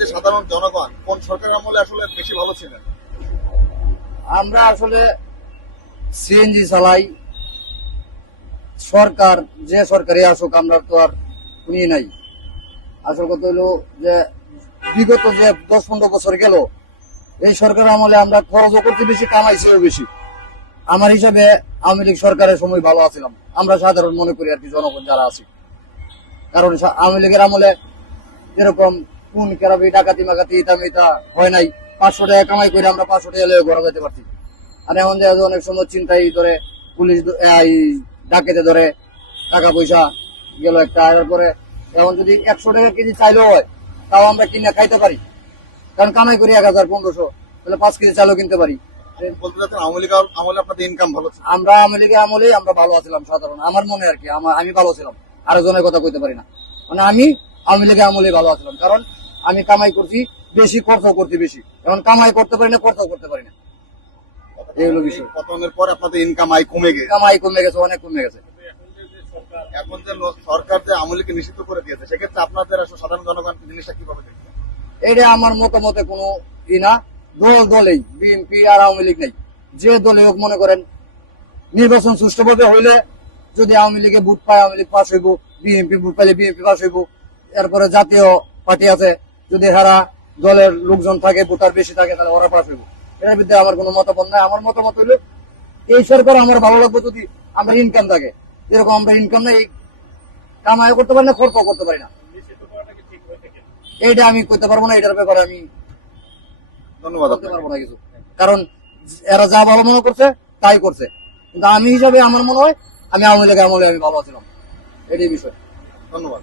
যে সাধারণ জনগণ, কোন আমলে আসলে বেশি ভালো ছিলেন? আমরা আসলে সিএনজি চালাই, সরকার যে আসুক, আমরা তো আর নাই। আসল কথা যে বিগত যে দশ পনেরো বছর গেল, এই সরকার আমলে আমরা খরচও করতে বেশি, কামাইছেও বেশি। আমার হিসাবে আওয়ামী লীগ সরকারের সময় ভালো আছিলাম। আমরা সাধারণ মনে করি আর কি, জনগণ যারা আছি। কারণ আওয়ামী লীগের আমলে যেরকম কোন কেরাবি ডাকাতি মাকাতি ইতা মিতা হয় নাই। পাঁচশো টাকা কামাই করে আমরা পাঁচশো টাকা লেগে ঘরে যেতে পারছি। আর এখন যে অনেক সময় চিন্তাই ধরে পুলিশ এই ডাকেতে ধরে টাকা পয়সা গেল একটা এরপরে এখন যদি একশো টাকা কেজি চাইলেও হয় তাও আমরা কিনে খাইতে পারি। কারণ কামাই করি এক হাজার পনেরোশো তাহলে পাঁচ কেজি চালও কিনতে পারি। আমলে আমরা আওয়ামী লীগের আমলেই আমরা ভালো আছিলাম সাধারণ আমার মনে আর কি আমি ভালো ছিলাম। আরেকজনের কথা কইতে পারি না। মানে আমি আওয়ামী লীগের আমলেই ভালো আছিলাম কারণ আমি কামাই করছি বেশি খরচ করতে বেশি। এখন কামাই করতে পারি না খরচ করতে পারি না। এই হলো বিষয়। পতনের পর আপনাদের ইনকাম আয় কমে গেছে। কামাই কমে গেছে অনেক কমে গেছে। এখন যে সরকার যে আওয়ামী লীগকে নিষিদ্ধ করে দিয়েছে সেক্ষেত্রে আপনাদের আসলে সাধারণ জনগণ জিনিসটা কীভাবে এইটা আমার মতামতে কোনো ই না। দল দলেই বিএনপি আর আওয়ামী লীগ নেই। যে দলে হোক মনে করেন নির্বাচন সুষ্ঠুভাবে হইলে যদি আওয়ামী লীগে ভোট পায় আওয়ামী লীগ পাস হইব বিএনপি ভোট পাইলে বিএনপি পাস হইব। এরপরে জাতীয় পার্টি আছে যদি হারা দলের লোকজন থাকে ভোটার বেশি থাকে তাহলে ওরা হইব। এটার বিরুদ্ধে আমার কোনো মতামত নাই। আমার মতামত হইল এই সরকার আমার ভালো লাগবে যদি আমরা ইনকাম থাকে। এরকম আমরা ইনকাম নাই কামাই করতে পারি না খরচ করতে পারি না। এইটা আমি করতে পারব না এটার ব্যাপারে আমি ধন্যবাদ বলতে পারব না কিছু। কারণ এরা যা ভালো মনে করছে তাই করছে। কিন্তু আমি হিসাবে আমার মনে হয় আমি আওয়ামী লীগ আমলে আমি ভালো আছিলাম এটাই বিষয়। ধন্যবাদ।